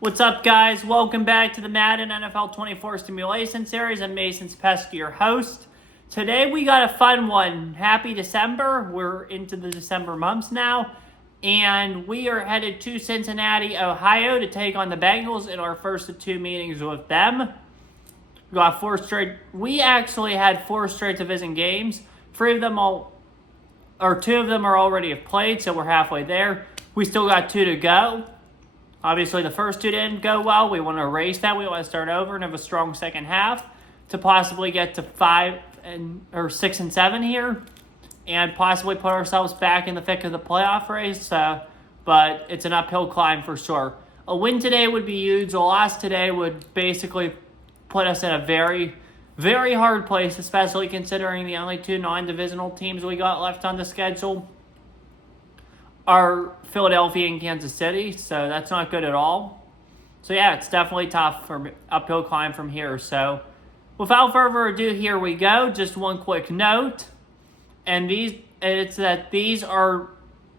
What's up, guys? Welcome back to the Madden NFL 24 Simulation Series. I'm Mason's Pesky, your host. Today we got a fun one. Happy December. We're into the December months now. And we are headed to Cincinnati, Ohio to take on the Bengals in our first of two meetings with them. We got We actually had four straight division games. Two of them are already played, so we're halfway there. We still got two to go. Obviously, the first two didn't go well. We want to erase that. We want to start over and have a strong second half to possibly get to 6 and 7 here, and possibly put ourselves back in the thick of the playoff race. But it's an uphill climb for sure. A win today would be huge. A loss today would basically put us in a very, very hard place, especially considering the only two non-divisional teams we got left on the schedule are Philadelphia and Kansas City, so that's not good at all. So yeah, it's definitely tough for uphill climb from here. So without further ado, here we go. Just one quick note, and it's that these are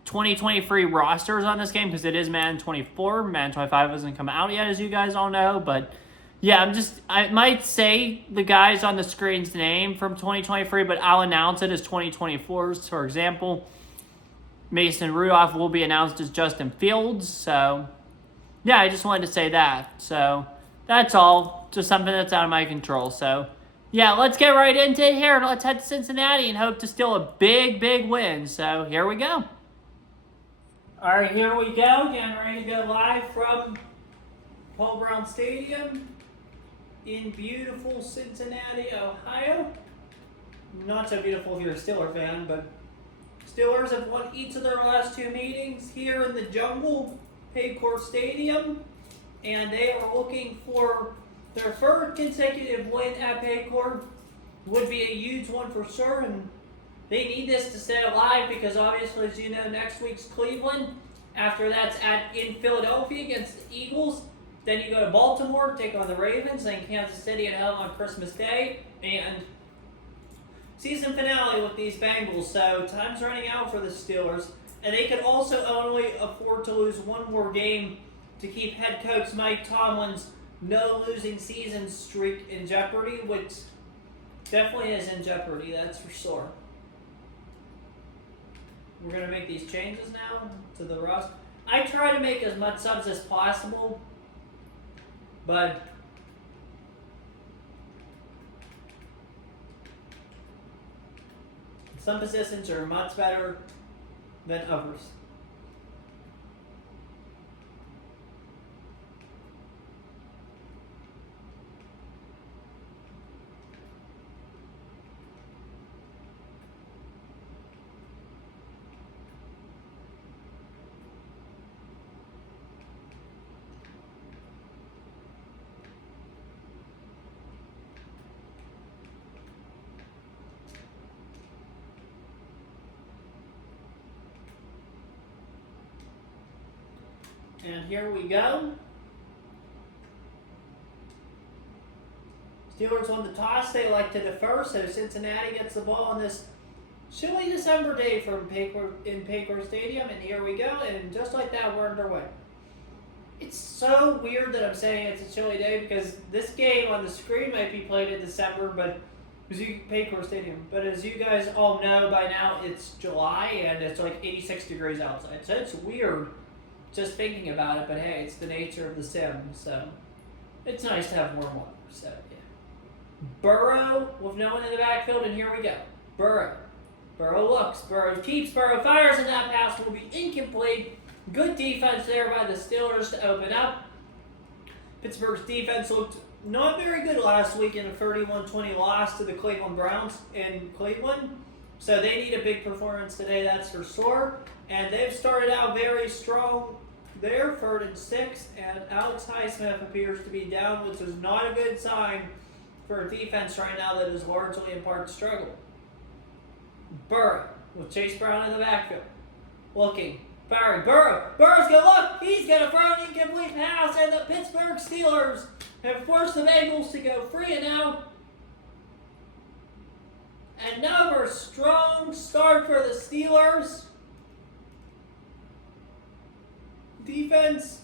2023 rosters on this game because it is Madden 24. Madden 25 hasn't come out yet, as you guys all know, but yeah, I might say the guys on the screen's name from 2023, but I'll announce it as 2024's. For example, Mason Rudolph will be announced as Justin Fields. So, yeah, I just wanted to say that. So, that's all. Just something that's out of my control. So, yeah, let's get right into it here. And let's head to Cincinnati and hope to steal a big, big win. So, here we go. All right, here we go. Getting ready to go live from Paul Brown Stadium in beautiful Cincinnati, Ohio. Not so beautiful if you're a Steeler fan, but Steelers have won each of their last two meetings here in the jungle, Paycor Stadium, and they are looking for their third consecutive win at Paycor. Would be a huge one for sure, and they need this to stay alive because obviously, as you know, next week's Cleveland. After that's in Philadelphia against the Eagles. Then you go to Baltimore, take on the Ravens, then Kansas City at home on Christmas Day, and season finale with these Bengals, so time's running out for the Steelers. And they could also only afford to lose one more game to keep head coach Mike Tomlin's no-losing season streak in jeopardy, which definitely is in jeopardy, that's for sure. We're going to make these changes now to the roster. I try to make as much subs as possible, but some positions are much better than others. And here we go. Steelers won the toss. They like to defer, so Cincinnati gets the ball on this chilly December day in Paycor Stadium. And here we go. And just like that, we're underway. It's so weird that I'm saying it's a chilly day because this game on the screen might be played in December, but Paycor Stadium. But as you guys all know by now, it's July and it's like 86 degrees outside. So it's weird just thinking about it, but hey, it's the nature of the sim, so it's nice to have warm weather. So yeah, Burrow with no one in the backfield, and here we go. Burrow looks, Burrow keeps, Burrow fires, and that pass will be incomplete. Good defense there by the Steelers to open up. Pittsburgh's defense looked not very good last week in a 31-20 loss to the Cleveland Browns in Cleveland. So they need a big performance today, that's for sure. And they've started out very strong there, 3rd and 6, and Alex Highsmith appears to be down, which is not a good sign for a defense right now that is largely in part struggle. Burrow with Chase Brown in the backfield. Looking, firing, Burrow's going to look, he's going to throw an incomplete pass, and the Pittsburgh Steelers have forced the Bengals to go free, and now another strong start for the Steelers. Defense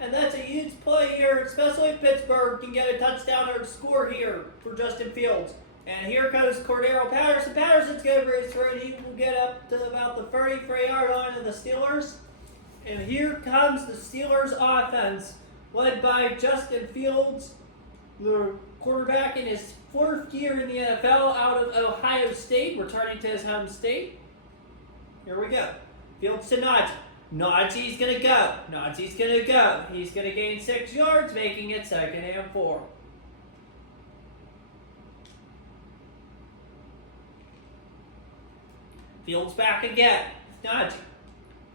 And that's a huge play here, especially if Pittsburgh can get a touchdown or score here for Justin Fields. And here goes Cordero Patterson. Patterson's going to race through, and he will get up to about the 33-yard line of the Steelers. And here comes the Steelers offense, led by Justin Fields, the quarterback in his 4th year in the NFL out of Ohio State, returning to his home state. Here we go. Fields to Najee. Najee's going to go. Najee's going to go. He's going to gain 6 yards, making it 2nd and 4. Fields back again. Najee.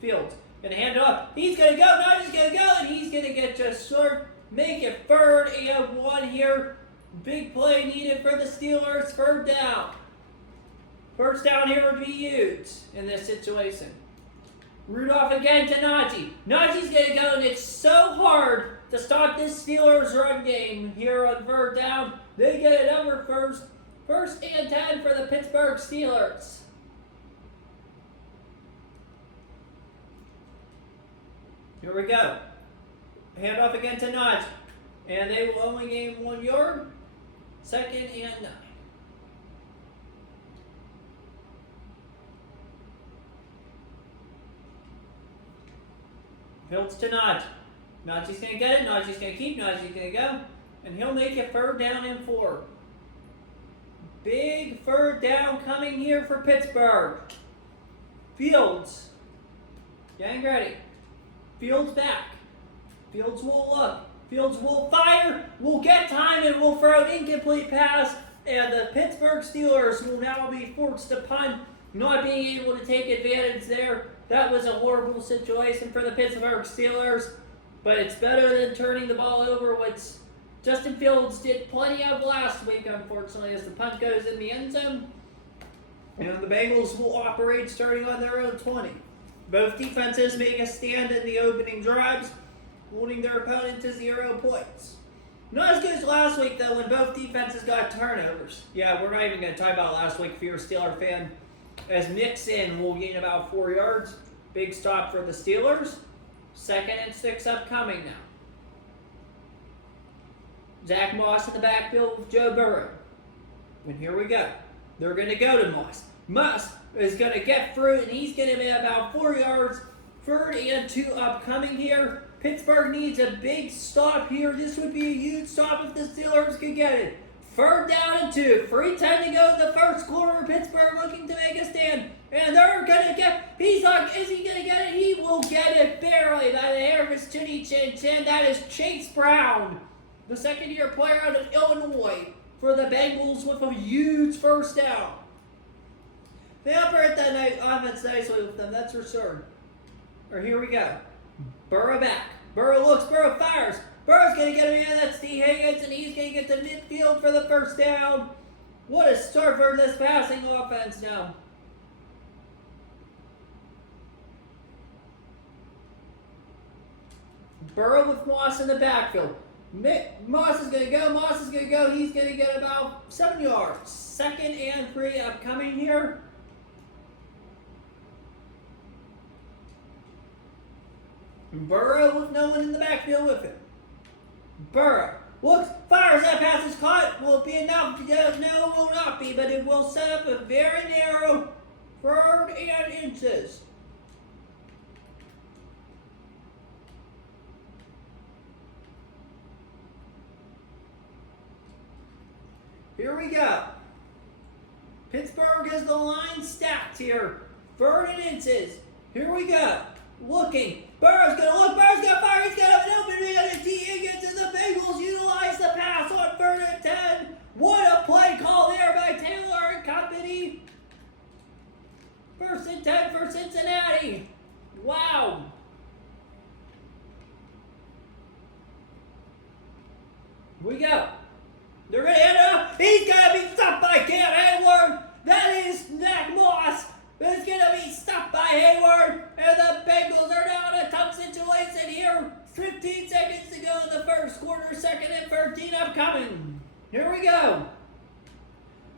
Fields going to hand it up. He's going to go. Najee's going to go, and he's going to get just short. Make it 3rd and 1 here. Big play needed for the Steelers. 3rd down. 1st down here would be huge in this situation. Rudolph again to Najee. Najee's going to go, and it's so hard to stop this Steelers run game here on 3rd down. They get it over first. 1st and 10 for the Pittsburgh Steelers. Here we go. Hand off again to Najee. And they will only gain 1 yard. 2nd and 9. Fields to Najee. Najee's going to get it. Najee's going to keep. Najee's going to go. And he'll make it 3rd down and 4. Big 3rd down coming here for Pittsburgh. Fields. Getting ready. Fields back. Fields will look. Fields will fire. Will get time and will throw an incomplete pass. And the Pittsburgh Steelers will now be forced to punt, not being able to take advantage there. That was a horrible situation for the Pittsburgh Steelers, but it's better than turning the ball over, which Justin Fields did plenty of last week, unfortunately, as the punt goes in the end zone. And the Bengals will operate starting on their own 20. Both defenses making a stand in the opening drives, holding their opponent to 0 points. Not as good as last week, though, when both defenses got turnovers. Yeah, we're not even going to talk about last week if you're a Steeler fan. As Mixon will gain about 4 yards. Big stop for the Steelers. 2nd and 6 upcoming now. Zach Moss in the backfield with Joe Burrow. And here we go. They're going to go to Moss. Moss is going to get through, and he's going to be about 4 yards. 3rd and 2 upcoming here. Pittsburgh needs a big stop here. This would be a huge stop if the Steelers could get it. 3rd down and 2. 3:10 to go in the 1st quarter. Pittsburgh looking to make a stand. And they're going to get, he's like, is he going to get it? He will get it barely by the hair of his chinny chin chin. That is Chase Brown, the 2nd-year player out of Illinois for the Bengals with a huge 1st down. They operate that night offense nicely with them, that's for sure. Or here we go. Burrow back. Burrow looks, Burrow fires. Burrow's going to get him in. That's D. Higgins, and he's going to get to midfield for the 1st down. What a start for this passing offense now. Burrow with Moss in the backfield. Moss is going to go. Moss is going to go. He's going to get about 7 yards. 2nd and 3 upcoming here. Burrow with no one in the backfield with him. Burrow looks, fires, that pass is caught. Will it be enough? No, it will not be, but it will set up a very narrow 3rd and inches. Here we go. Pittsburgh has the line stacked here. 3rd and inches. Here we go. Looking. Burrow's going to look. Burrow's going to fire. He's going to have an open man. And D. Higgins and the Bengals utilize the pass on 3rd and 10. What a play call there by Taylor and company. 1st and 10 for Cincinnati. Wow. Here we go. They're going to hit it up. He's going to be stopped by Cam Hayward. That is Zach Moss. It's going to be stopped by Hayward. And the Bengals are now in a tough situation here. 15 seconds to go in the 1st quarter. 2nd and 13 upcoming. Here we go.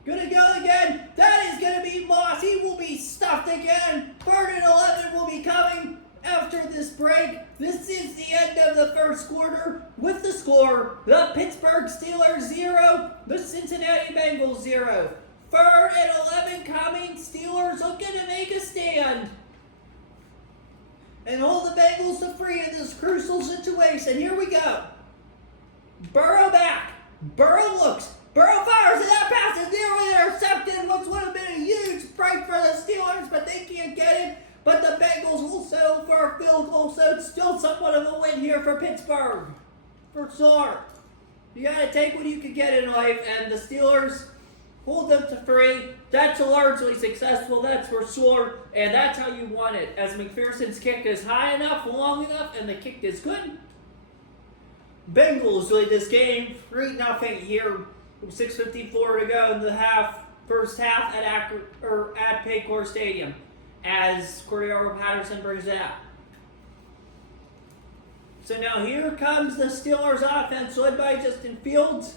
Going to go again. That is going to be Moss. He will be stuffed again. 3rd and 11 will be coming. after this break. This is the end of the first quarter with the score: the Pittsburgh Steelers 0, the Cincinnati Bengals 0. 3rd and 11 coming. Steelers looking to make a stand and hold the Bengals to free in this crucial situation. Here we go. Burrow back. Burrow looks. Burrow fires, and that pass is nearly intercepted. What would have been a huge break for the Steelers, but they can't get it. But the Bengals will settle for a field goal, so it's still somewhat of a win here for Pittsburgh. For sure. You got to take what you can get in life, and the Steelers hold them to 3. That's largely successful, that's for sure, and that's how you want it. As McPherson's kick is high enough, long enough, and the kick is good. Bengals lead this game 3-0 here. 6:54 to go in the first half at Paycor Stadium, as Cordero Patterson brings it out. So now here comes the Steelers offense led by Justin Fields.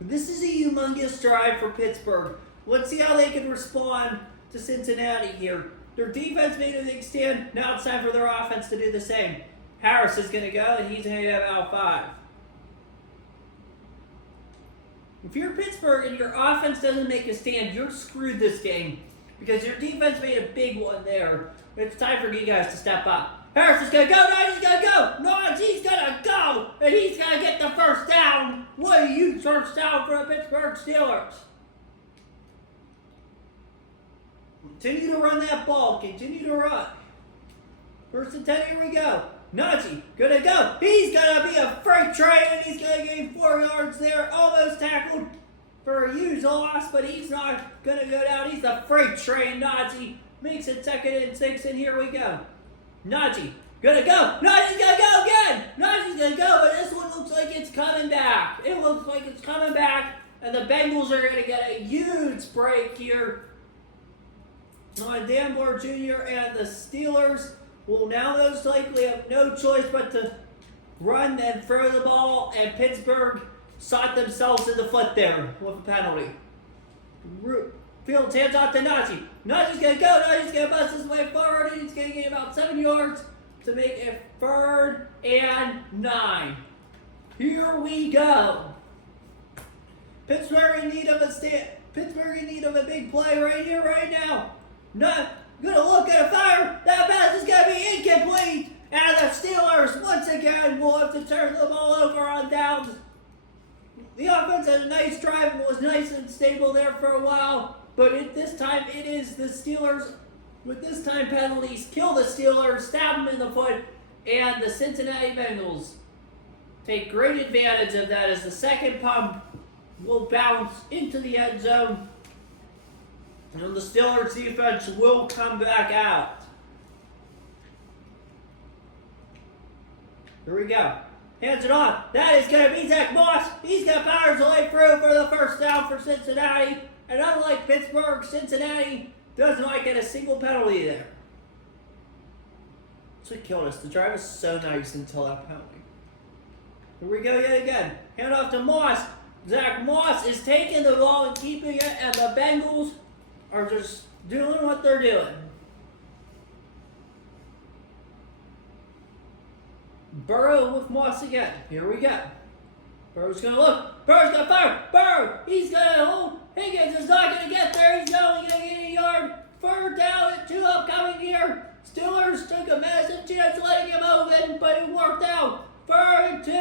This is a humongous drive for Pittsburgh. Let's see how they can respond to Cincinnati here. Their defense made a big stand. Now it's time for their offense to do the same. Harris is going to go, and he's going to have out 5. If you're Pittsburgh and your offense doesn't make a stand, you're screwed this game because your defense made a big one there. It's time for you guys to step up. Harris is going to go. He's going to go. He's going to go. And he's going to get the first down. What a huge first down for the Pittsburgh Steelers. Continue to run that ball. Continue to run. 1st and 10, here we go. Najee, gonna go. He's gonna be a freight train, and he's gonna gain 4 yards there. Almost tackled for a huge loss, but he's not gonna go down. He's the freight train. Najee makes it 2nd and 6, and here we go. Najee, gonna go. Najee's gonna go again. Najee's gonna go, but this one looks like it's coming back. It looks like it's coming back, and the Bengals are gonna get a huge break here on Dan Moore Jr. and the Steelers will now most likely have no choice but to run and throw the ball, and Pittsburgh shot themselves in the foot there with a penalty. Fields hands off to Najee. Najee's going to go. Najee's going to bust his way forward, and he's going to gain about 7 yards to make it 3rd and 9. Here we go. Pittsburgh in need of a big play right here, right now. Not gonna look at a fire. That pass is gonna be incomplete. And the Steelers once again will have to turn the ball over on downs. The offense had a nice drive and was nice and stable there for a while. But at this time, it is the Steelers with this time penalties kill the Steelers, stab them in the foot, and the Cincinnati Bengals take great advantage of that as the second pump will bounce into the end zone. And the Steelers defense will come back out. Here we go. Hands it off. That is going to be Zach Moss. He's got powers the way through for the first down for Cincinnati. And unlike Pittsburgh, Cincinnati doesn't like get a single penalty there. That's what killed us. The drive was so nice until that penalty. Here we go yet again. Hand off to Moss. Zach Moss is taking the ball and keeping it, and the Bengals are just doing what they're doing. Burrow with Moss again. Here we go. Burrow's going to look. Burrow's going to fire. Burrow, he's going to hold. Higgins is not going to get there. He's only going to get a yard. 3rd down and 2 upcoming here. Steelers took a massive chance letting him open, but it worked out. 3rd and 2.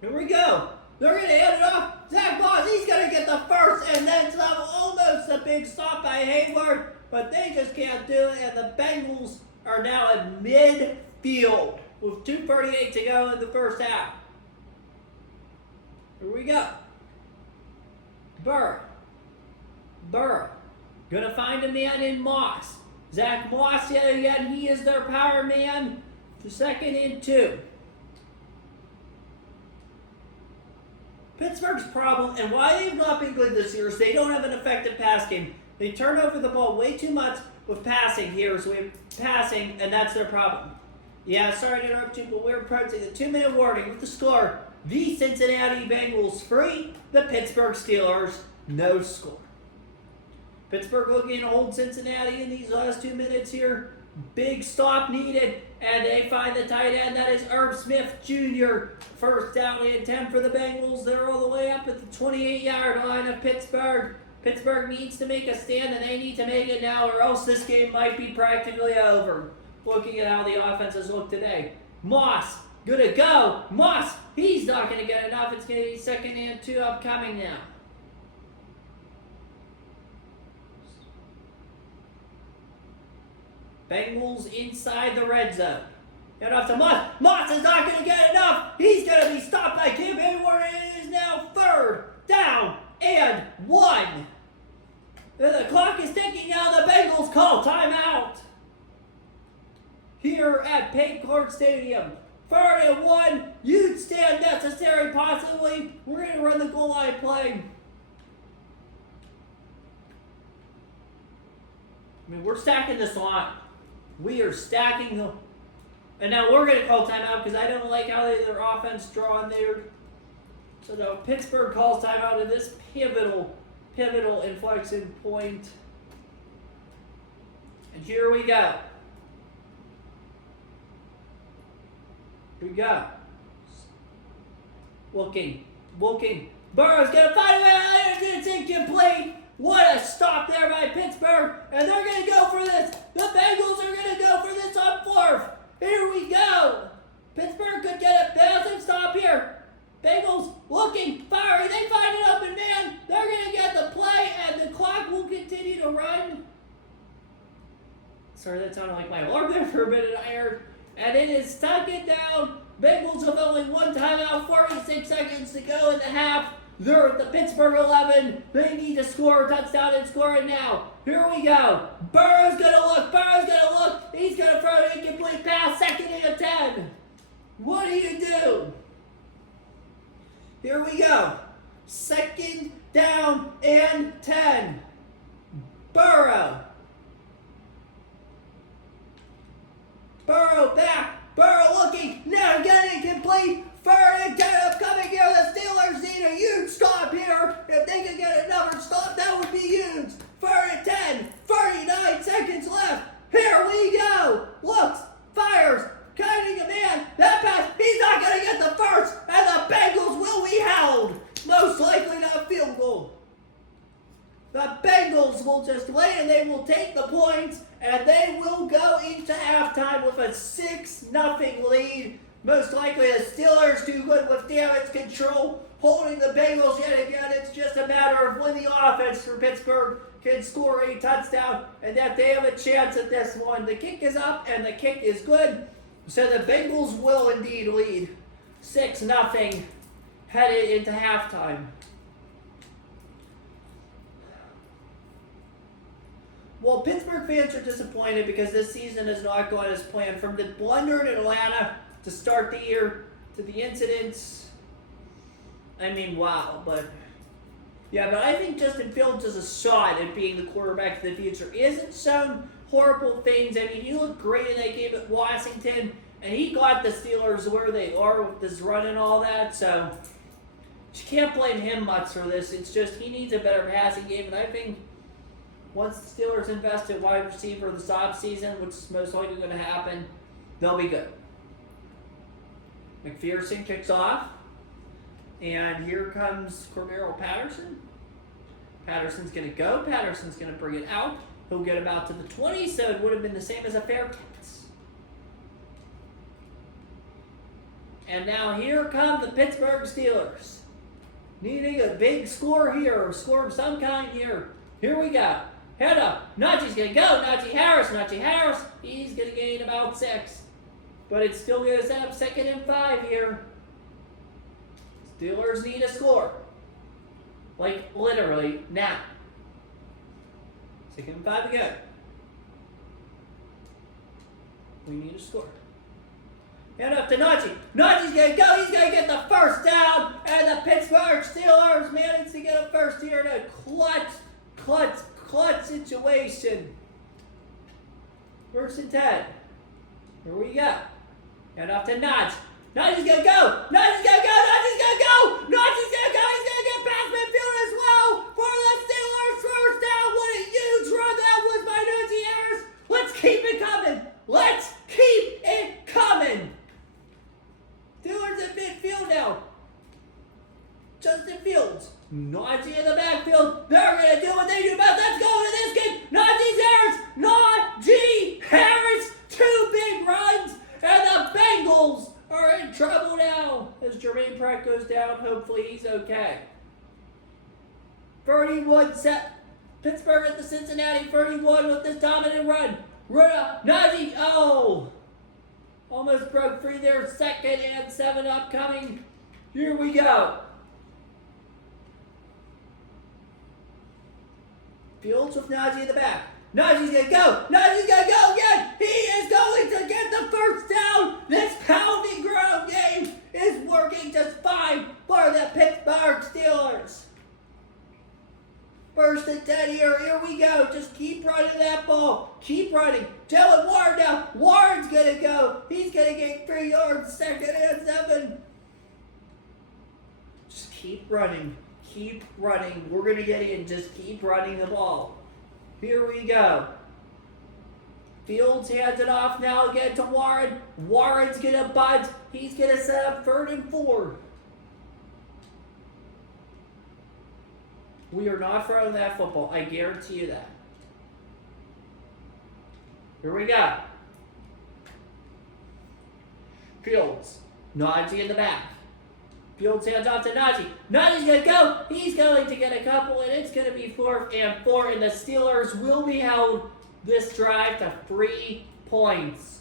Here we go. They're going to hand it off. Zach Moss, he's going to get the first and then some. Almost a big stop by Hayward, but they just can't do it. And the Bengals are now at midfield with 2:38 to go in the first half. Here we go. Burrow. Going to find a man in Moss. Zach Moss yet again. He is their power man. 2nd and 2. Pittsburgh's problem and why they've not been good this year is they don't have an effective pass game. They turn over the ball way too much with passing here, and that's their problem. Yeah, sorry to interrupt you, but we're approaching the 2-minute warning with the score. The Cincinnati Bengals 3, the Pittsburgh Steelers no score. Pittsburgh looking to hold Cincinnati in these last 2 minutes here. Big stop needed, and they find the tight end. That is Herb Smith Jr. First down and 10 for the Bengals. They're all the way up at the 28-yard line of Pittsburgh. Pittsburgh needs to make a stand, and they need to make it now, or else this game might be practically over. Looking at how the offenses look today. Moss, gonna go. Moss, he's not gonna get enough. It's gonna be 2nd and 2 upcoming now. Bengals inside the red zone. And off to Moss. Moss is not going to get enough. He's going to be stopped by Cam Hayward. It is now 3rd down and 1. The clock is ticking now. The Bengals call timeout here at Paycor Stadium. 3rd and 1. Huge stand necessary possibly. We're going to run the goal line play. I mean, we're stacking this line. We are stacking them. And now we're going to call timeout because I don't like how their offense draw in there. So now Pittsburgh calls timeout in this pivotal inflection point. And here we go. Here we go. Looking. Burrow's going to find a way out. It's incomplete. What a stop there by Pittsburgh. And they're going to go for this. The Bengals are going to go for this on 4th. Here we go. Pittsburgh could get a passive stop here. Bengals looking, firing. They find an open man. They're going to get the play, and the clock will continue to run. Sorry, that sounded like my alarm there for a minute. I heard. And it is 2nd down. Bengals have only one timeout, 46 seconds to go in the half. They're at the Pittsburgh 11. They need to score a touchdown and score it now. Here we go. Burrow's going to look. He's going to throw an incomplete pass. 2nd and 10. What do you do? Here we go. 2nd down and 10. Burrow back. Burrow looking. Now getting incomplete. 3rd and 10 upcoming here. The Steelers need a huge stop here. If they could get another stop, that would be huge. 3rd and 10. 39 seconds left. Here we go. Looks. Fires. Cutting a man. That pass. He's not going to get the first. And the Bengals will be held. Most likely not a field goal. The Bengals will just wait and they will take the points. And they will go into halftime with a 6-0 lead. Most likely the Steelers too good with damage control, holding the Bengals yet again. It's just a matter of when the offense for Pittsburgh can score a touchdown and that they have a chance at this one. The kick is up and the kick is good. So the Bengals will indeed lead 6-0 headed into halftime. Well, Pittsburgh fans are disappointed because this season has not gone as planned. From the blunder in Atlanta to start the year, to the incidents. I mean, wow. But I think Justin Fields is a shot at being the quarterback of the future. He hasn't shown horrible things. I mean, he looked great in that game at Washington, and he got the Steelers where they are with this run and all that. So you can't blame him much for this. It's just he needs a better passing game, and I think once the Steelers invest in wide receiver this offseason, which is most likely going to happen, they'll be good. McPherson kicks off, and here comes Cordero Patterson. Patterson's going to go. Patterson's going to bring it out. He'll get about to the 20, so it would have been the same as a fair catch. And now here come the Pittsburgh Steelers. Needing a big score here, or score of some kind here. Here we go. Head up. Najee's going to go. Najee Harris. He's going to gain about 6. But it's still going to set up 2nd and 5 here. Steelers need a score. Like, literally, now. 2nd and 5 again. We need a score. Hand up to Najee. Najee's going to go. He's going to get the first down. And the Pittsburgh Steelers managed to get a first here in a clutch situation. 1st and 10. Here we go. Hand off to Najee. Najee's going to go. Najee's going to go. He's going to get past midfield as well for the Steelers. First down. What a huge run that was by Najee Harris. Let's keep it coming. midfield now. Justin Fields. Najee in the backfield. They're going to do what they do best. Let's go to this game. Najee Harris. Najee Harris. 2 big runs. And the Bengals are in trouble now as Jermaine Pratt goes down. Hopefully he's okay. 31 set. Pittsburgh at the Cincinnati 31 with this dominant run. Run up. Najee. Oh. Almost broke free there. 2nd and 7 upcoming. Here we go. Fields with Najee in the back. Najee's going to go. Najee's going to go again. He is going to get the first down. This pounding ground game is working just fine for the Pittsburgh Steelers. 1st and 10 here. Here we go. Just keep running that ball. Keep running. Jalen Warren now. Warren's going to go. He's going to get 3 yards. 2nd and 7. Just keep running. Keep running. We're going to get in. Just keep running the ball. Here we go. Fields hands it off now again to Warren. Warren's going to bunt. He's going to set up 3rd and 4. We are not throwing that football. I guarantee you that. Here we go. Fields. Najee in the back. Fields hands off to Najee. Najee's going to go. He's going to get a couple, and it's going to be 4th and 4. And the Steelers will be held this drive to 3 points.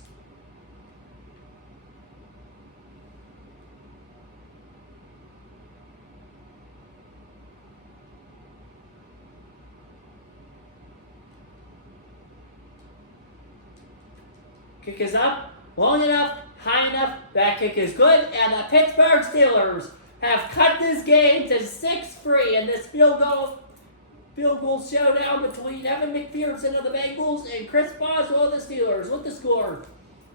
Kick is up, long enough, high enough. That kick is good, and the Pittsburgh Steelers have cut this game to 6-3 in this field goal showdown between Evan McPherson of the Bengals and Chris Boswell of the Steelers. With the score,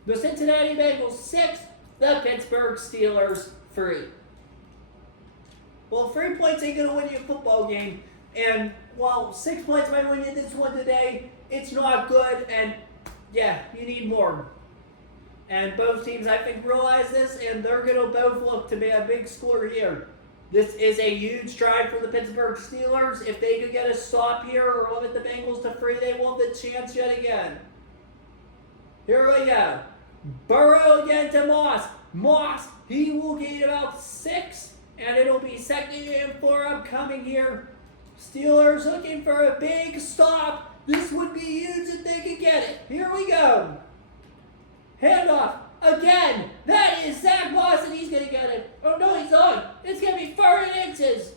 the Cincinnati Bengals 6, the Pittsburgh Steelers 3. Well, 3 points ain't going to win you a football game, and while 6 points might win you this one today, it's not good, and yeah, you need more. And both teams, I think, realize this, and they're going to both look to be a big score here. This is a huge stride for the Pittsburgh Steelers. If they could get a stop here or limit the Bengals to 3, they won't have the chance yet again. Here we go. Burrow again to Moss. Moss, he will gain about 6, and it'll be 2nd and 4 upcoming here. Steelers looking for a big stop. This would be huge if they could get it. Here we go. Handoff again. That is Zach Moss, and he's going to get it. Oh, no, he's on. It's going to be 3rd and inches.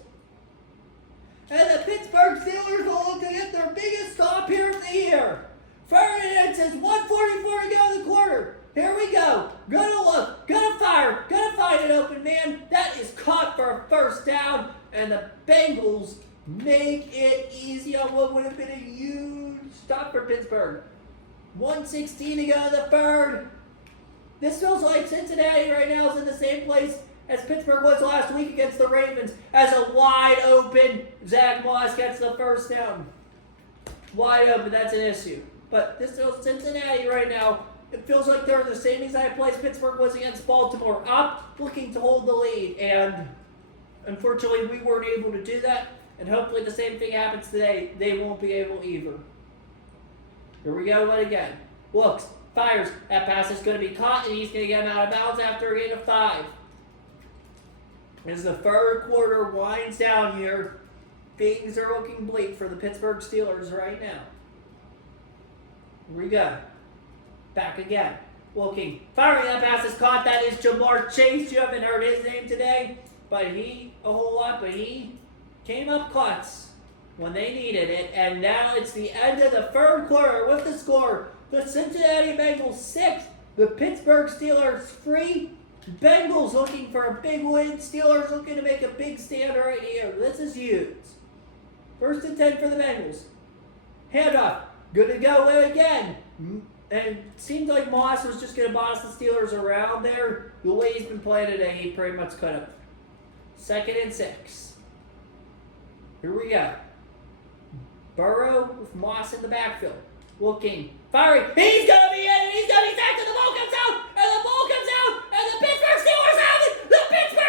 And the Pittsburgh Steelers will look to get their biggest stop here of the year. 3rd and inches, 1:44 to go in the quarter. Here we go. Gonna look, gonna fire, gonna find an open man. That is caught for a 1st down, and the Bengals make it easy on what would have been a huge stop for Pittsburgh. 1:16 to go in the 3rd. This feels like Cincinnati right now is in the same place as Pittsburgh was last week against the Ravens, as a wide open Zach Moss gets the 1st down. Wide open, that's an issue. But this feels Cincinnati right now. It feels like they're in the same exact place Pittsburgh was against Baltimore, up, looking to hold the lead. And unfortunately, we weren't able to do that. And hopefully the same thing happens today. They won't be able either. Here we go, but again. Looks, fires. That pass is going to be caught, and he's going to get him out of bounds after a gain of 5. As the 3rd quarter winds down here, things are looking bleak for the Pittsburgh Steelers right now. Here we go. Back again. Looking. Firing. That pass is caught. That is Jamar Chase. You haven't heard his name today, but he came up clutch when they needed it, and now it's the end of the 3rd quarter with the score. The Cincinnati Bengals 6, the Pittsburgh Steelers 3. Bengals looking for a big win. Steelers looking to make a big stand right here. This is huge. 1st and 10 for the Bengals. Handoff. Good to go again. And it seemed like Moss was just going to boss the Steelers around there. The way he's been playing today, he pretty much could have. 2nd and 6. Here we go. Burrow with Moss in the backfield. Looking. Firing. He's going to be in. He's going to be sacked, and the ball comes out. And the ball comes out. And the Pittsburgh Steelers have it. The Pittsburgh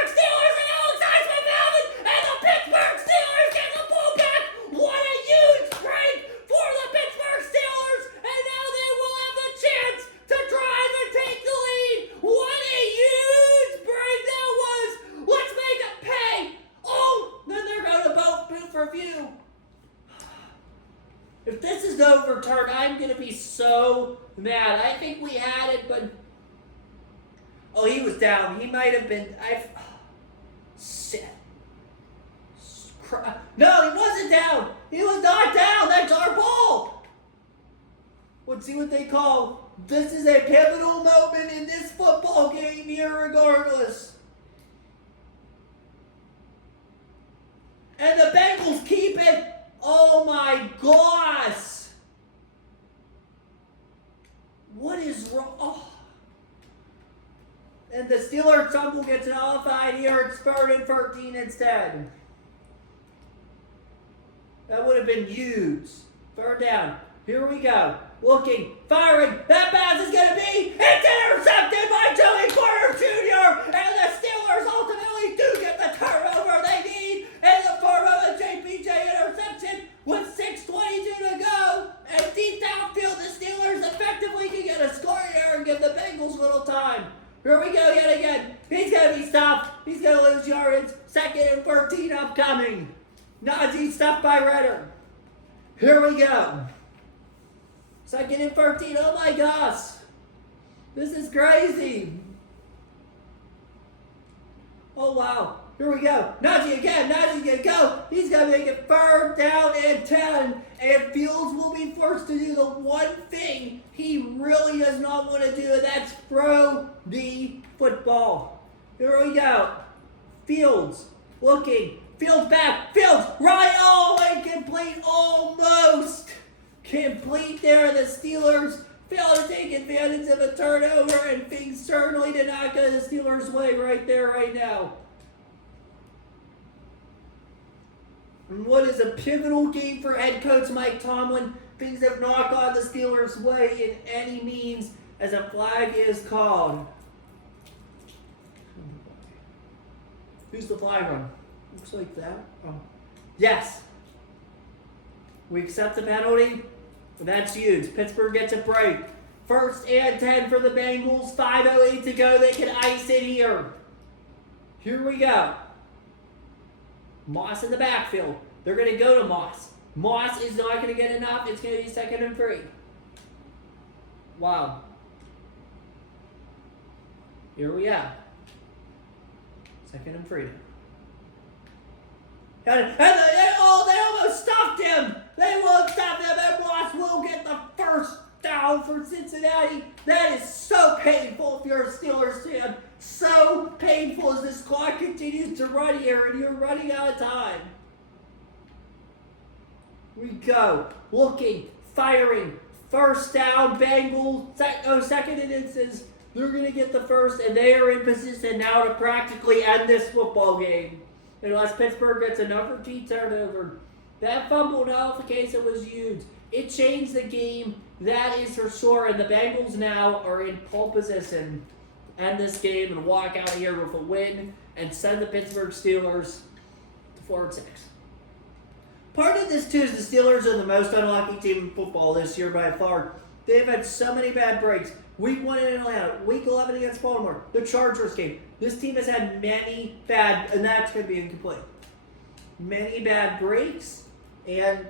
return, I'm going to be so mad. I think we had it, but... Oh, he was down. He might have been... Shit. No, he wasn't down. He was not down. That's our ball. Let's see what they call. This is a pivotal moment in this football game here regardless. And the Bengals keep it. Oh my gosh. What is wrong? Oh. And the Steelers tumble gets nullified here. It's 3rd and 13 instead. That would have been huge. 3rd down. Here we go. Looking, firing. That pass is going to be intercepted by Joey Porter Jr. And the Steelers ultimately do get the turnover they need in the form of a JPJ interception with 6:22 to go. And deep downfield, the Steelers effectively can get a score here and give the Bengals a little time. Here we go yet again. He's going to be stopped. He's going to lose yardage. 2nd and 13 upcoming. Najee stuffed by Redder. Here we go. 2nd and 13. Oh my gosh. This is crazy. Oh wow. Here we go. Najee again. Najee's going to go. He's going to make it 3rd down and 10. And Fields will be forced to do the one thing he really does not want to do, and that's throw the football. Here we go. Fields looking. Fields back. Fields right. Oh, incomplete. Almost complete there. The Steelers fail to take advantage of a turnover, and things certainly did not go the Steelers' way right there, right now. And what is a pivotal game for head coach Mike Tomlin? Things have not gone the Steelers' way in any means as a flag is called. Who's the flag on? Looks like that. Oh. Yes. We accept the penalty. That's huge. Pittsburgh gets a break. 1st and 10 for the Bengals. 5:08 to go. They can ice it here. Here we go. Moss in the backfield. They're going to go to Moss. Moss is not going to get enough. It's going to be 2nd and 3. Wow. Here we are. 2nd and 3. And they almost stopped him. They won't stop him. And Moss will get the 1st down for Cincinnati. That is so painful if you're a Steelers fan. So painful as this clock continues to run here and you're running out of time. We go. Looking. Firing. 1st down. Bengals. 2nd and inches. They're going to get the 1st, and they are in position now to practically end this football game. Unless Pittsburgh gets a number 2 turnover. That fumble nullification was huge. It changed the game. That is for sure. And the Bengals now are in pole position to end this game and walk out of here with a win and send the Pittsburgh Steelers to 4-6. Part of this, too, is the Steelers are the most unlucky team in football this year by far. They've had so many bad breaks. Week 1 in Atlanta, Week 11 against Baltimore, the Chargers game. This team has had many bad, and that's going to be incomplete. Many bad breaks, and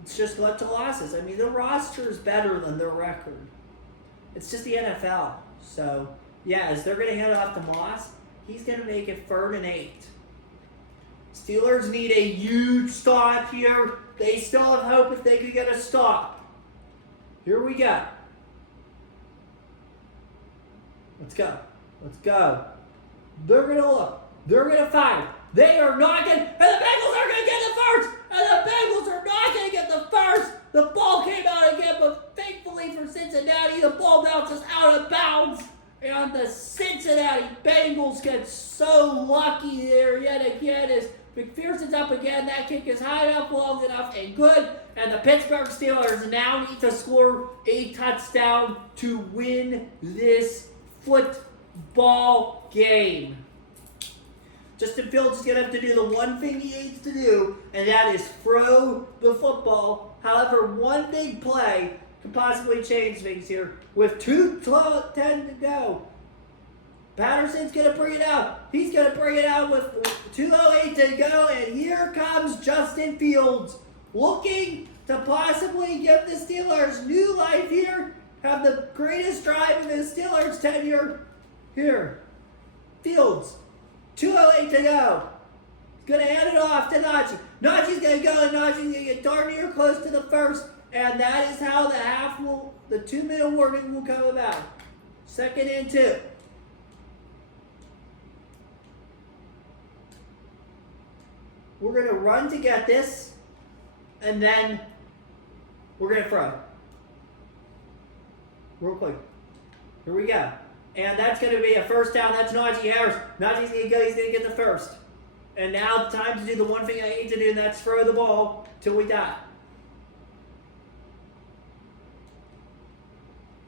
it's just led to losses. I mean, their roster is better than their record. It's just the NFL. So, yeah, as they're going to hand it off to Moss, he's going to make it 3rd and 8. Steelers need a huge stop here. They still have hope if they could get a stop. Here we go. Let's go. Let's go. They're going to look. They're going to fire. They are not going to... And the Bengals are going to get the 1st. And the Bengals are not going to get the 1st. The ball came out again, but thankfully for Cincinnati, the ball bounces out of bounds. And the Cincinnati Bengals get so lucky there yet again as McPherson's up again. That kick is high enough, long enough, and good. And the Pittsburgh Steelers now need to score a touchdown to win this football game. Justin Fields is going to have to do the one thing he needs to do, and that is throw the football. However, one big play could possibly change things here. With 2:10 to go, Patterson's going to bring it out. He's going to bring it out with 2:08 to go, and here comes Justin Fields looking, to possibly give the Steelers new life here, have the greatest drive in the Steelers' tenure here. Fields, 2:08 to go. He's going to hand it off to Najee. Najee's going to go, and Najee's going to get darn near close to the first, and that is how the 2-minute warning will come about. 2nd and 2. We're going to run to get this, and then we're going to throw. Real quick. Here we go. And that's going to be a first down. That's Najee Harris. Najee's going to go. He's going to get the first. And now time to do the one thing I hate to do, and that's throw the ball till we die.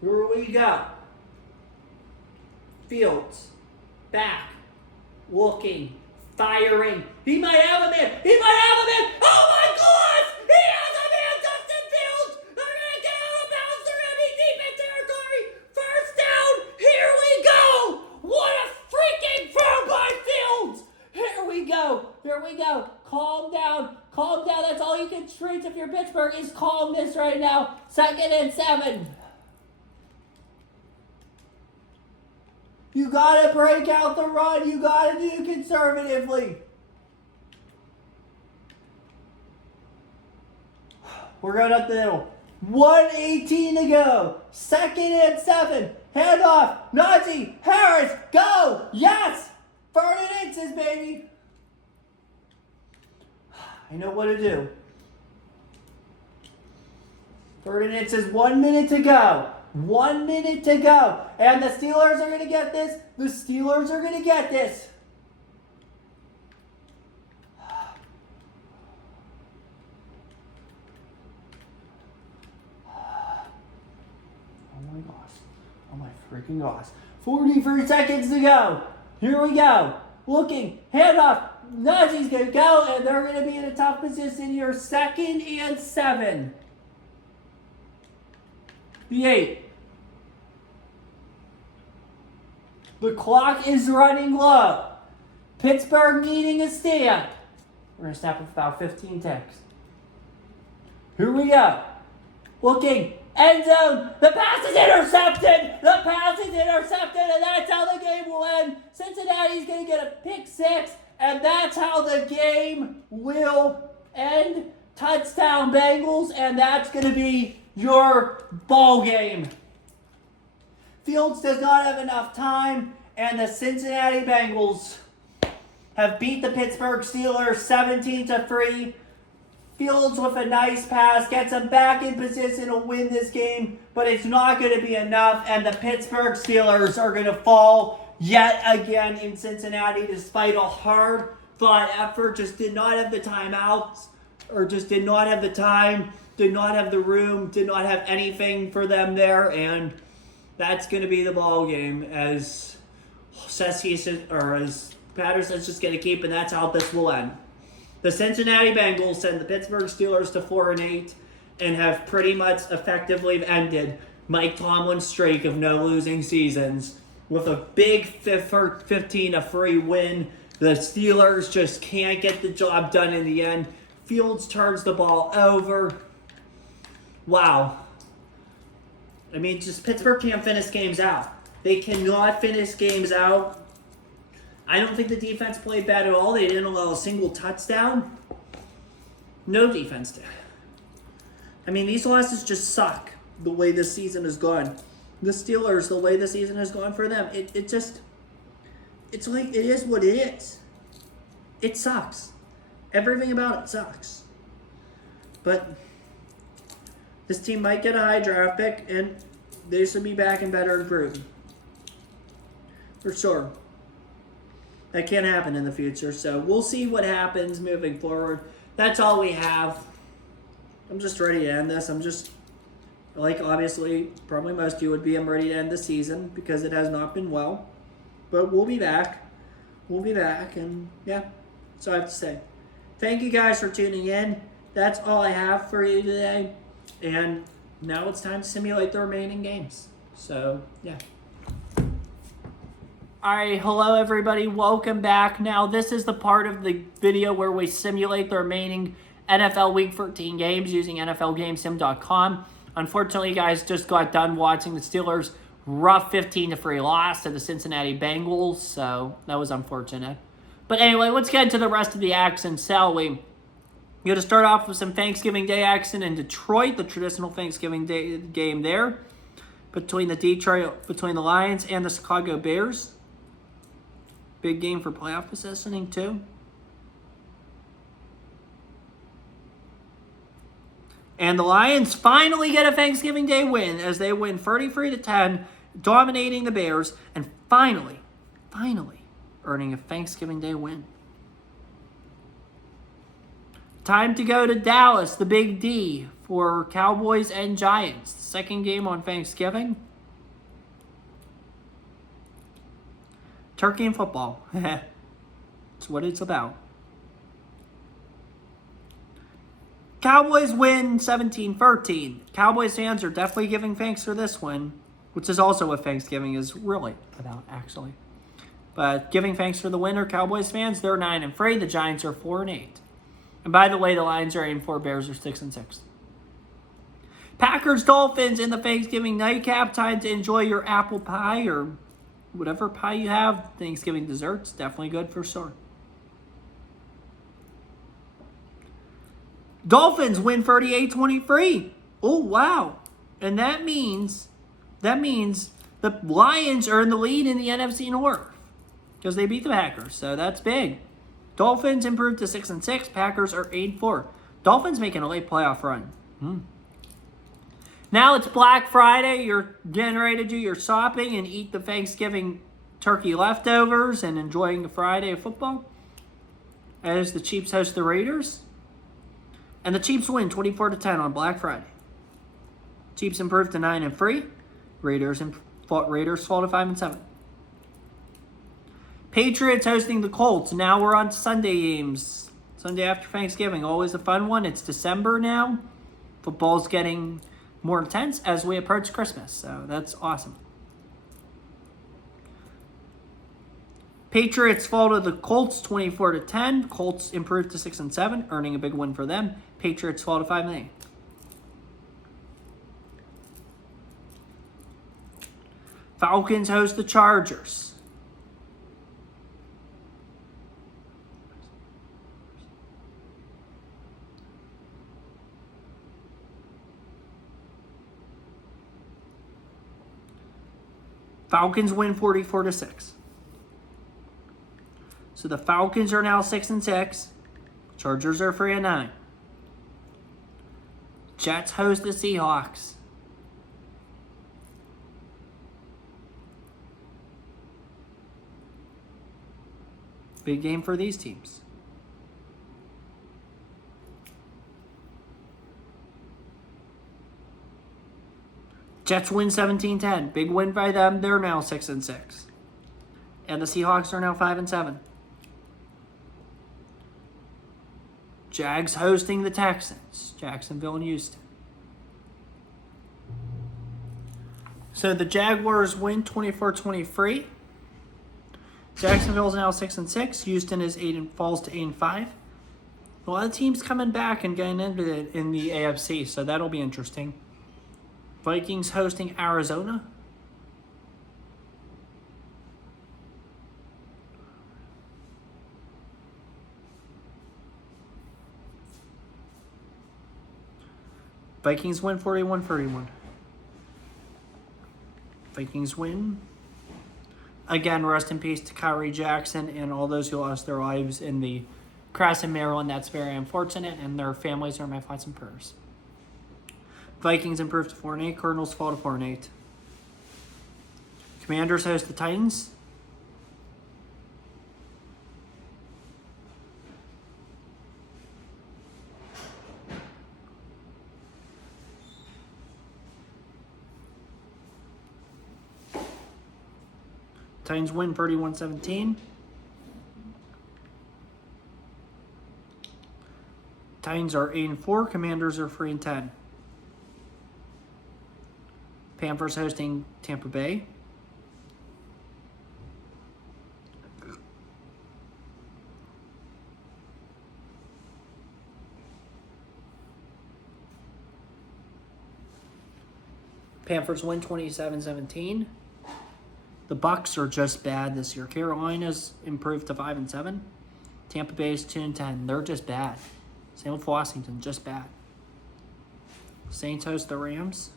Here we go. Fields. Back. Looking. Firing. He might have a man. He might have a man. Oh my gosh! He has a man, Justin Fields! They're going to get out of bounds. They're going to be deep in territory. First down. Here we go. What a freaking throw by Fields. Here we go. Here we go. Calm down. Calm down. That's all you can treat if you're Pittsburgh is calmness right now. 2nd and 7. You got to break out the run. You got to do conservatively. We're going up the middle. 1:18 to go. 2nd and 7. Hand off. Najee Harris. Go. Yes. 30 inches, baby. I know what to do. 30 inches. 1 minute to go. 1 minute to go. And the Steelers are going to get this. The Steelers are going to get this. Oh my gosh. Oh my freaking gosh. 43 seconds to go. Here we go. Looking. Handoff. Najee's going to go. And they're going to be in a tough position here. 2nd and 7. The 8. The clock is running low. Pittsburgh needing a stand. We're going to snap with about 15 ticks. Here we go. Looking. End zone. The pass is intercepted. The pass is intercepted, and that's how the game will end. Cincinnati's going to get a pick 6, and that's how the game will end. Touchdown Bengals, and that's going to be your ball game. Fields does not have enough time, and the Cincinnati Bengals have beat the Pittsburgh Steelers 17-3. Fields with a nice pass gets them back in position to win this game, but it's not going to be enough, and the Pittsburgh Steelers are going to fall yet again in Cincinnati despite a hard-fought effort. Just did not have the timeouts, or just did not have the time, did not have the room, did not have anything for them there, and that's going to be the ball game as as Patterson's just going to keep, and that's how this will end. The Cincinnati Bengals send the Pittsburgh Steelers to 4-8 and have pretty much effectively ended Mike Tomlin's streak of no losing seasons with a big 15-3 win. The Steelers just can't get the job done in the end. Fields turns the ball over. Wow. I mean, just Pittsburgh can't finish games out. They cannot finish games out. I don't think the defense played bad at all. They didn't allow a single touchdown. No defense did. I mean, these losses just suck the way this season has gone. The Steelers, the way the season has gone for them, it's like, it is what it is. It sucks. Everything about it sucks. But this team might get a high draft pick, and they should be back and better improved. For sure. That can happen in the future, so we'll see what happens moving forward. That's all we have. I'm just ready to end this. I'm just, like, obviously, probably most of you would be, I'm ready to end the season because it has not been well. But we'll be back. We'll be back, and yeah, that's all I have to say. Thank you guys for tuning in. That's all I have for you today. And now it's time to simulate the remaining games. So, yeah. Alright, hello everybody, welcome back. Now this is the part of the video where we simulate the remaining NFL Week 13 games using NFLGameSim.com. Unfortunately, you guys just got done watching the Steelers' rough 15-3 loss to the Cincinnati Bengals, so that was unfortunate. But anyway, let's get into the rest of the action, shall we? You're going to start off with some Thanksgiving Day action in Detroit, the traditional Thanksgiving Day game there between the Lions and the Chicago Bears. Big game for playoff positioning too. And the Lions finally get a Thanksgiving Day win as they win 33-10, dominating the Bears, and finally earning a Thanksgiving Day win. Time to go to Dallas, the Big D, for Cowboys and Giants. Second game on Thanksgiving. Turkey and football. That's what it's about. Cowboys win 17-13. Cowboys fans are definitely giving thanks for this win, which is also what Thanksgiving is really about, actually. But giving thanks for the winner, Cowboys fans, they're 9-3. The Giants are 4-8. And by the way, the Lions are 8-4. Bears are 6-6. Packers Dolphins in the Thanksgiving nightcap. Time to enjoy your apple pie or whatever pie you have. Thanksgiving desserts, definitely good for sure. Dolphins win 38-23. Oh, wow. And that means the Lions are in the lead in the NFC North because they beat the Packers. So that's big. Dolphins improved to 6-6. Packers are 8-4. Dolphins making a late playoff run. Now it's Black Friday. You're getting ready to do your shopping and eat the Thanksgiving turkey leftovers and enjoying the Friday of football as the Chiefs host the Raiders. And the Chiefs win 24-10 on Black Friday. Chiefs improved to 9-3. Raiders fall to 5-7. Patriots hosting the Colts. Now we're on Sunday games. Sunday after Thanksgiving. Always a fun one. It's December now. Football's getting more intense as we approach Christmas. So that's awesome. Patriots fall to the Colts 24-10. Colts improved to 6-7, earning a big win for them. Patriots fall to 5-8. Falcons host the Chargers. Falcons win 44-6. So the Falcons are now 6-6. Chargers are 3-9. Jets host the Seahawks. Big game for these teams. Jets win 17-10. Big win by them. They're now 6-6. And the Seahawks are now 5-7. Jags hosting the Texans. Jacksonville and Houston. So the Jaguars win 24-23. Jacksonville's now 6-6. Houston is falls to 8-5. A lot of teams coming back and getting into it in the AFC, so that'll be interesting. Vikings hosting Arizona. Vikings win 41-31. Vikings win. Again, rest in peace to Kyrie Jackson and all those who lost their lives in the crash in Maryland. That's very unfortunate, and their families are my thoughts and prayers. Vikings improve to 4-8. Cardinals fall to 4-8. Commanders host the Titans. Titans win 31-17. Titans are 8-4. Commanders are 3-10. Panthers hosting Tampa Bay. Panthers win 27-17. The Bucs are just bad this year. Carolina's improved to 5-7. Tampa Bay's 2-10. They're just bad. Same with Washington, just bad. Saints host the Rams.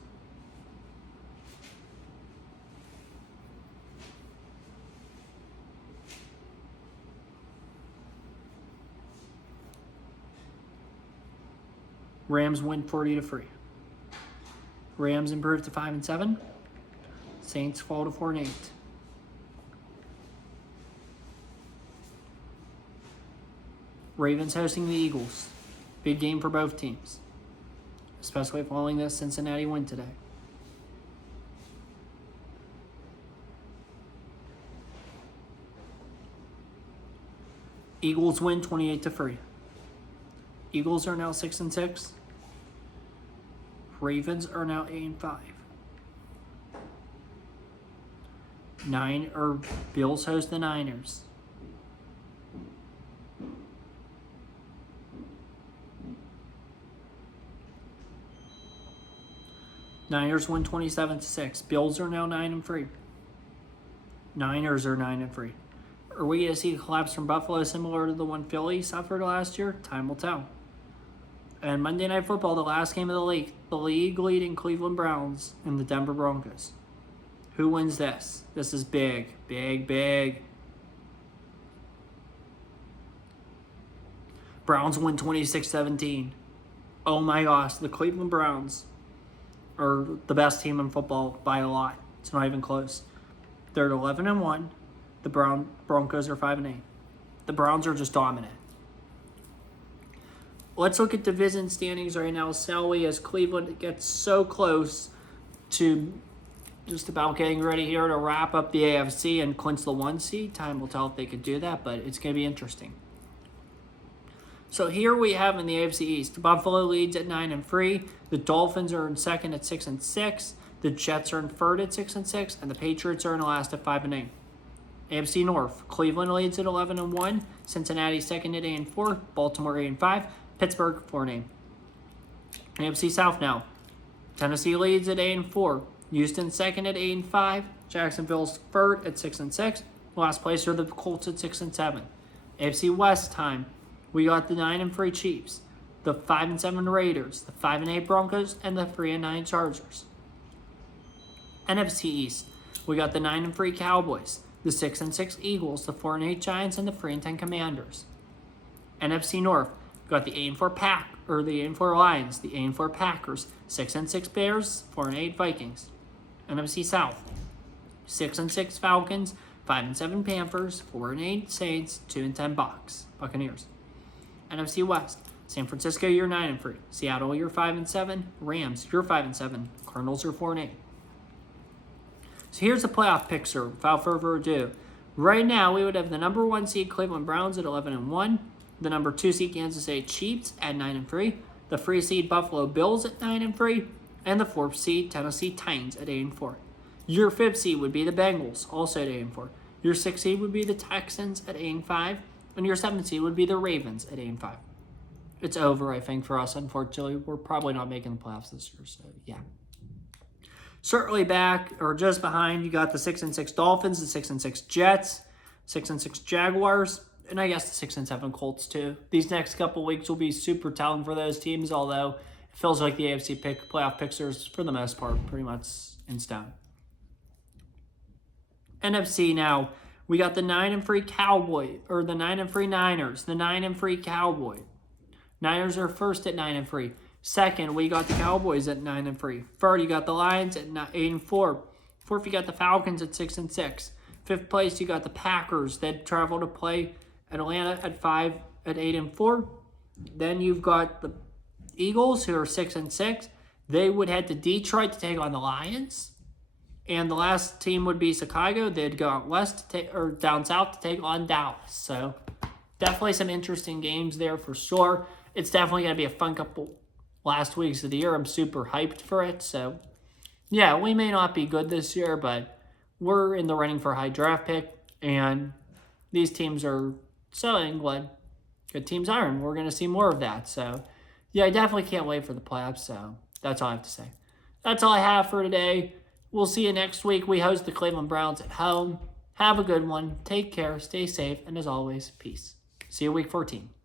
Rams win 40-3. Rams improve to 5-7. Saints fall to 4-8. Ravens hosting the Eagles. Big game for both teams, especially following this Cincinnati win today. Eagles win 28-3. Eagles are now 6-6. Ravens are now 8-5. Bills host the Niners. Niners win 27-6. Bills are now 9-3. Niners are 9-3. Are we going to see a collapse from Buffalo similar to the one Philly suffered last year? Time will tell. And Monday Night Football, the last game of the league leading Cleveland Browns and the Denver Broncos. Who wins this? This is big, big, big. Browns win 26-17. Oh my gosh, the Cleveland Browns are the best team in football by a lot. It's not even close. They're 11-1. The Broncos are 5-8. The Browns are just dominant. Let's look at division standings right now, Sally, as Cleveland gets so close to just about getting ready here to wrap up the AFC and clinch the 1 seed. Time will tell if they could do that, but it's going to be interesting. So here we have in the AFC East, Buffalo leads at 9-3. The Dolphins are in second at 6-6. The Jets are in third at 6-6, and the Patriots are in last at 5-8. AFC North, Cleveland leads at 11-1. Cincinnati second at 8-4. Baltimore 8-5. Pittsburgh 4-8. AFC South now, Tennessee leads at 8-4. Houston second at 8-5. Jacksonville's third at 6-6. Last place are the Colts at 6-7. AFC West time, we got the 9-3 Chiefs, the 5-7 Raiders, the 5-8 Broncos, and the 3-9 Chargers. NFC East, we got the 9-3 Cowboys, the 6-6 Eagles, the 4-8 Giants, and the 3-10 Commanders. NFC North, we got the 8-4 Lions, the 8-4 Packers, 6-6 Bears, 4-8 Vikings. NFC South, 6-6 Falcons, 5-7 Panthers, 4-8 Saints, 2-10 Buccaneers. NFC West, San Francisco, you're 9-3. Seattle, you're 5-7. Rams, you're 5-7. Cardinals are 4-8. So here's the playoff picture without further ado. Right now, we would have the number 1 seed Cleveland Browns at 11-1, the number 2 seed Kansas City Chiefs at 9-3, the 3 seed Buffalo Bills at 9-3, and the 4th seed Tennessee Titans at 8-4. Your 5th seed would be the Bengals, also at 8-4. Your 6th seed would be the Texans at 8-5, and your 7th seed would be the Ravens at 8-5. It's over, I think, for us, unfortunately. We're probably not making the playoffs this year, so yeah. Certainly back, or just behind, you got the 6-6 Dolphins, the 6-6 Jets, 6-6 Jaguars, and I guess the 6-7 Colts too. These next couple weeks will be super telling for those teams, although it feels like the AFC playoff pictures, for the most part, pretty much in stone. NFC now, we got the 9-3 Cowboy, or the 9-3 Niners, the 9-3 Cowboy. Niners are first at 9-3. Second, we got the Cowboys at 9-3. Third, you got the Lions at 8-4. Fourth, you got the Falcons at 6-6. Fifth place, you got the Packers that travel to play Atlanta at 8-4. Then you've got the Eagles who are 6-6. They would head to Detroit to take on the Lions. And the last team would be Chicago. They'd go out west or down south to take on Dallas. So definitely some interesting games there for sure. It's definitely going to be a fun couple last weeks of the year. I'm super hyped for it. So yeah, we may not be good this year, but we're in the running for a high draft pick. And these teams are showing what good teams are. And we're going to see more of that. So yeah, I definitely can't wait for the playoffs. So that's all I have to say. that's all I have for today. We'll see you next week. We host the Cleveland Browns at home. Have a good one. Take care. Stay safe. And as always, peace. See you week 14.